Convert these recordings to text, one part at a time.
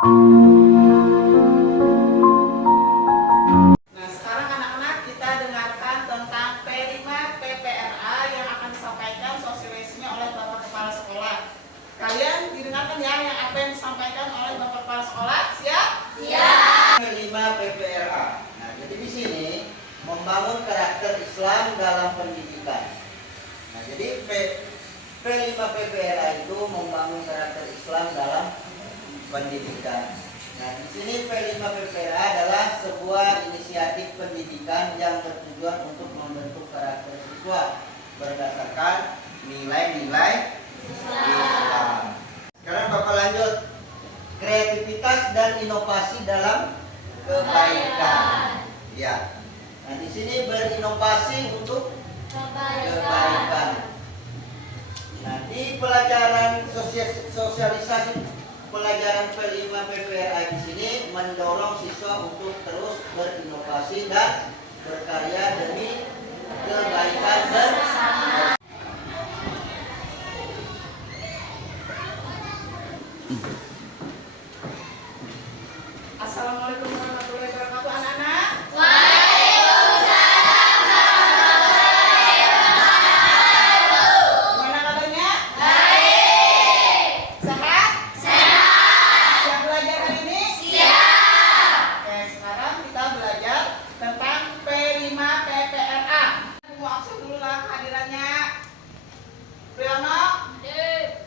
Nah, sekarang anak-anak kita dengarkan tentang P5 PPRA yang akan disampaikan sosialisasinya oleh Bapak Kepala Sekolah. Kalian didengarkan ya yang apa yang disampaikan oleh Bapak Kepala Sekolah? Siap? Siap. P5 PPRA. Nah, jadi di sini membangun karakter Islam dalam pendidikan. Nah, jadi P5 PPRA itu membangun karakter Islam dalam pendidikan. Nah, di sini P5 PPRA adalah sebuah inisiatif pendidikan yang bertujuan untuk membentuk karakter siswa berdasarkan nilai-nilai Islam. Sekarang Bapak lanjut. Kreativitas dan inovasi dalam kebaikan. Ya. Nah, di sini berinovasi untuk kebaikan. Nah, di pelajaran sosialisasi pelajaran P5 PPRA di sini mendorong siswa untuk terus berinovasi dan berkarya demi kebaikan bersama. Assalamualaikum warahmatullahi wabarakatuh anak-anak. Gimana kabarnya? Baik. Sehat? Sehat. Siap belajar hari ini? Siap. Oke, sekarang kita belajar tentang P5 PPRA. Tunggu absen dulu lah kehadirannya. Priyono? Hadir.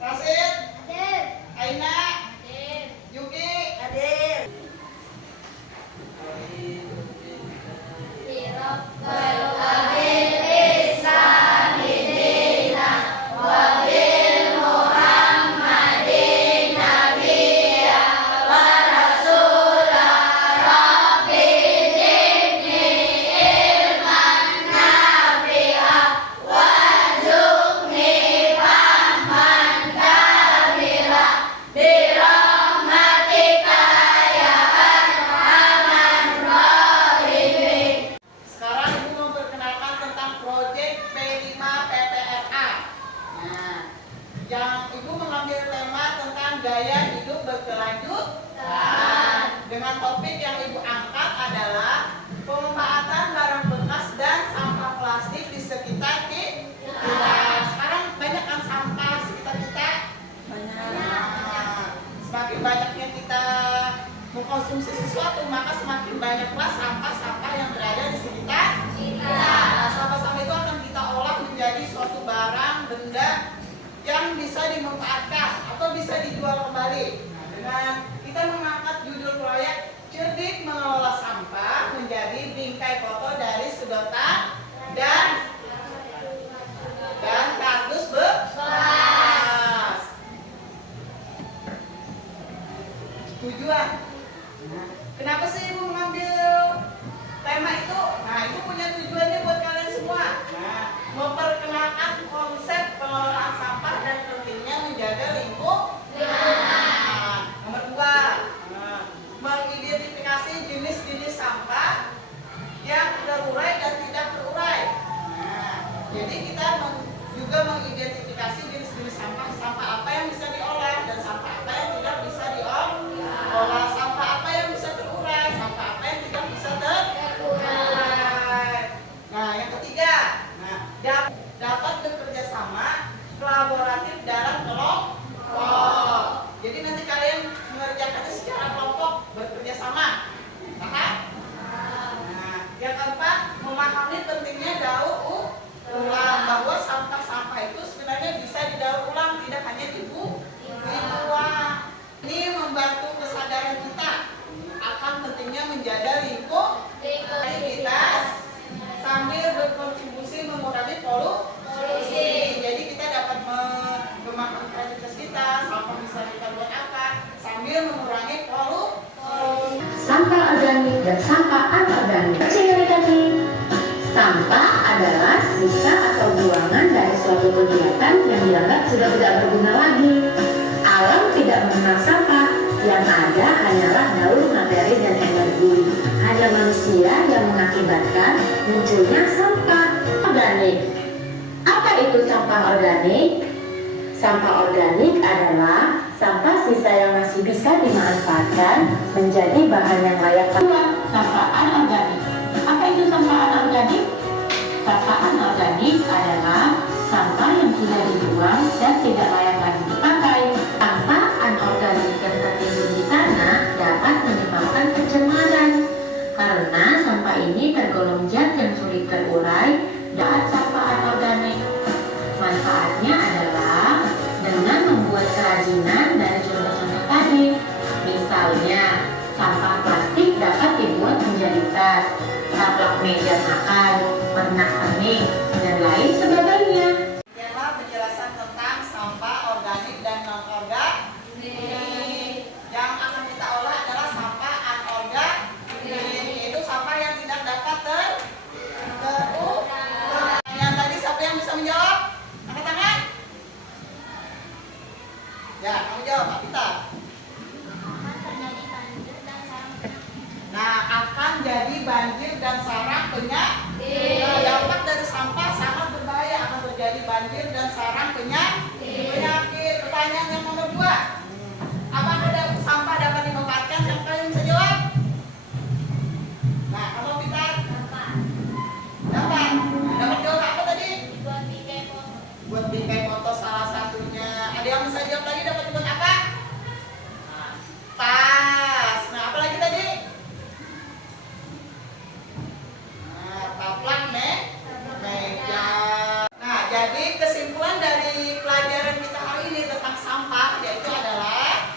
Rasid? Hadir. Aina? Hadir. Yuki? Hadir. Sekarang Ibu memperkenalkan tentang proyek P5 PPRA. Nah, yang Ibu mengambil tema tentang gaya hidup berkelanjutan. Dengan topik yang Ibu angkat adalah pemanfaatan barang bekas dan sampah plastik di sekitar kita. Sekarang banyak kan sampah di sekitar kita? Banyak. Semakin banyaknya kita mengkonsumsi sesuatu, maka semakin banyaklah sampah-sampah yang berada di sekitar kita. Nah, sampah-sampah itu akan kita olah menjadi suatu barang, benda yang bisa dimanfaatkan atau bisa dijual kembali. Nah, dengan kita mengangkat judul proyek cerdik mengelola sampah menjadi bingkai foto dari sedotan dan kardus bekas. Tujuan. Kenapa sih Ibu mengambil tema itu? Nah, itu punya tujuannya buat kalian semua. Nah, memperkenalkan konsep pengelolaan sampah dan pentingnya menjaga lingkungan. Nomor 2, mengidentifikasi jenis-jenis sampah yang terurai dan tidak terurai. Nah, jadi kita juga mengidentifikasi jenis-jenis sampah, sampah apa yang bisa diolah dan sampah apa yang tidak bisa diolah, sampah apa yang bisa terurai, sampah apa yang tidak bisa terurai. Nah, yang ketiga, dapat bekerja sama kolaboratif dalam kelompok. Jadi nanti kalian mengerjakannya secara kelompok, bekerja sama. Paham? Nah, yang keempat, memahami pentingnya daur ulang, bahwa sampah-sampah itu sebenarnya bisa didaur ulang, tidak hanya dibuang. Ini membantu kesadaran kita akan pentingnya menjaga lingkungan sambil berkontribusi mengurangi polusi. Jadi kita dapat mengembangkan kreativitas kita, sampah bisa kita buat apa, sambil mengurangi polusi. Sampah organik dan sampah anorganik. Sampah adalah sisa atau buangan dari suatu kegiatan yang dianggap sudah tidak berguna lagi. Alam tidak mengenal sampah, yang ada hanyalah daur materi dan energi. Hanya manusia yang mengakibatkan munculnya sampah organik. Apa itu sampah organik? Sampah organik adalah sampah sisa yang masih bisa dimanfaatkan menjadi bahan yang layak pakai. Sampah anorganik. Apa itu sampah anorganik? Sampah anorganik adalah sampah yang sudah dibuang dan tidak layak lagi dipakai. Sampah anorganik yang tertimbun di tanah dapat menyebabkan pencemaran karena sampah ini tergolong zat yang sulit terurai. Dan sampah anorganik manfaatnya adalah dengan membuat kerajinan dari contoh-contoh tadi. Misalnya, sampah plastik dapat dibuat menjadi tas, taplak meja makan, pernak-pernik, dan lain sebagainya. Demikianlah penjelasan tentang sampah organik dan non-organik. Yang akan kita olah adalah sampah anorganik, yaitu sampah yang tidak dapat terurai. Yang tadi siapa yang bisa menjawab? Angkat tangan. Ya, kamu jawab, Pak Pita. Nah, akan jadi banjir dan sarang penyakit. Nah, dampak dari sampah sangat berbahaya, akan terjadi banjir dan sarang penyakit. Pertanyaan yang nomor 2. Apakah sampah dapat dimanfaatkan? Siapa yang bisa jawab? Nah, kamu Pita. Dapat. Dapat jawab apa tadi? Buat bingkai foto salah satunya. Ada yang bisa jawab lagi dapat buat apa? Tas. Nah, apa lagi tadi? Taplak meja. Nah, jadi kesimpulan dari pelajaran kita hari ini tentang sampah yaitu adalah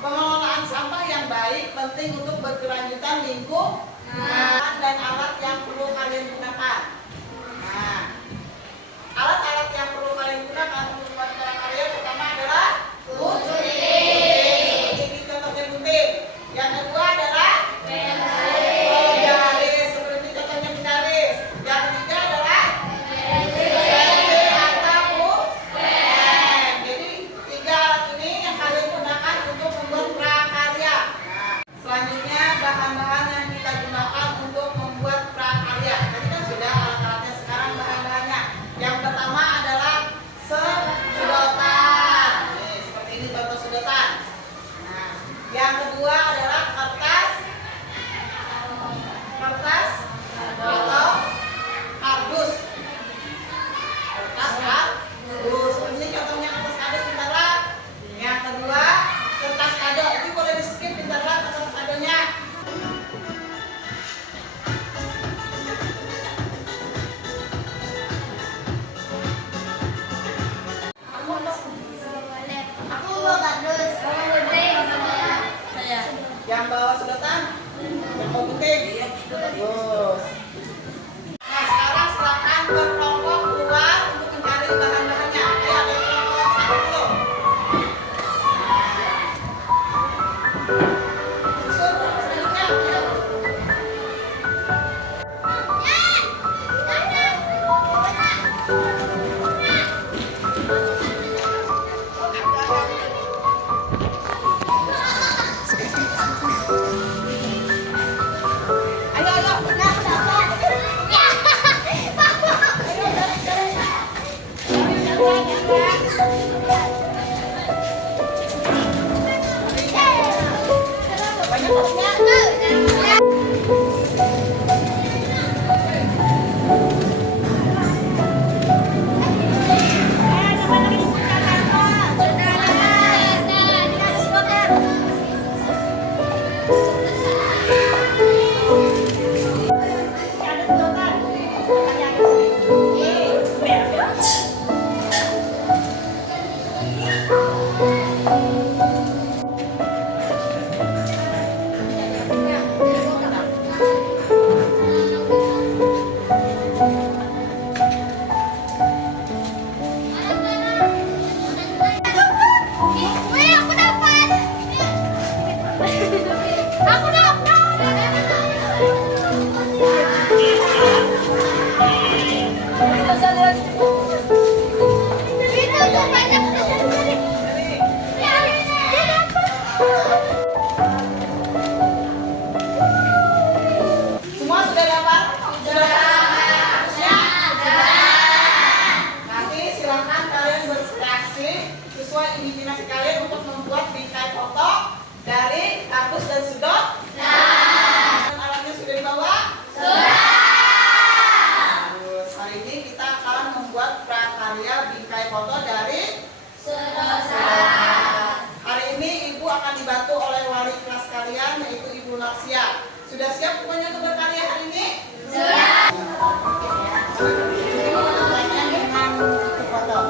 pengelolaan sampah yang baik penting untuk berkelanjutan lingkungan dan alat yang perlu kalian gunakan. Nah, alat-alat yang perlu kalian gunakan untuk membuat karya pertama adalah gunting. Ini contohnya gunting. Yang kedua adalah garis, seperti contohnya garis. Yang ketiga adalah pensil atau pulpen. Jadi 3 alat ini yang kalian gunakan untuk membuat prakarya. Nah, selanjutnya bahan-bahan yang kita gunakan untuk membuat prakarya. Tadi kan sudah alat-alatnya, sekarang bahan-bahannya. Yang pertama adalah sedotan. Nih, seperti ini contoh sedotan. Nah, yang kedua adalah kertas atau kardus. Kertas kardus. Ini contohnya kertas kardus, bentar lah. Yang kedua kertas kado. Ini boleh di skip, bentar lah kertas kadonya. Yang bawa sedotan, yang bawa gunting. Bagus. Nah, sekarang silakan berkelompok keluar untuk mencari bahan-bahannya. Ayo, ada kelompok 1 dulu. Susun selanjutnya. Ayo. Ayo, nah. bagus dan sedot? Dan alatnya sudah dibawa? Terus hari ini kita akan membuat prakarya bingkai foto dari hari ini Ibu akan dibantu oleh wali kelas kalian, yaitu Ibu Narsia. Sudah siap semuanya untuk berkarya hari ini? Sudah. Dengan foto.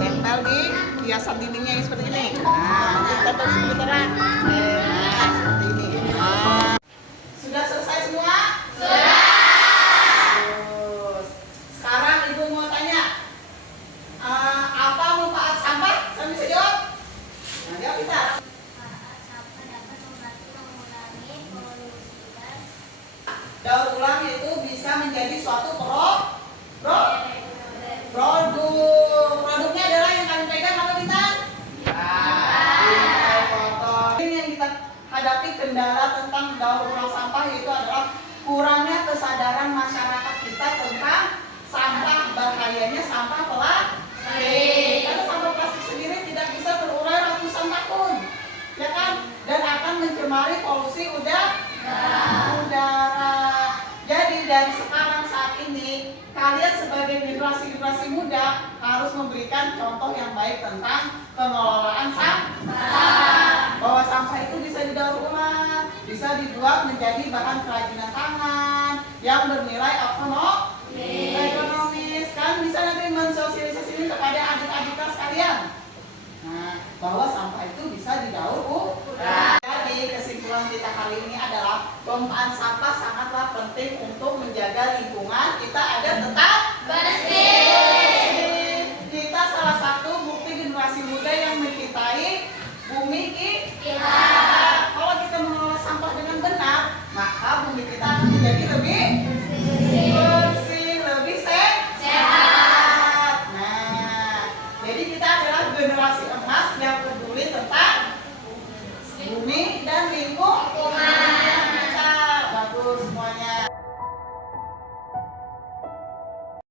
Tempel di hiasan dindingnya yang seperti ini. Nah, kita terus putaran. Seperti ini. Sudah selesai semua? Sudah. Terus, sekarang Ibu mau tanya, apa manfaat sampah? Saya bisa jawab? Nah, jawab kita. Daur ulang itu bisa menjadi suatu produknya adalah yang kalian pegang apa Bintang? Bingkai foto. Ini yang kita hadapi kendala tentang daur ulang sampah yaitu adalah kurangnya kesadaran masyarakat kita tentang sampah, bahayanya sampah plastik. Karena sampah plastik sendiri tidak bisa terurai ratusan tahun, ya kan? Dan akan mencemari polusi udara. Jadi dari sekarang saat ini kalian sebagai generasi muda harus memberikan contoh yang baik tentang pengelolaan sampah. Bahwa sampah itu bisa didaur ulang, bisa dibuat menjadi bahan kerajinan tangan yang bernilai ekonomis. Kan bisa nanti mensosialisasi ini kepada adik-adik kelas kalian. Nah, bahwa sampah itu bisa didaur ulang. Jadi kesimpulan kita kali ini adalah manfaat sampah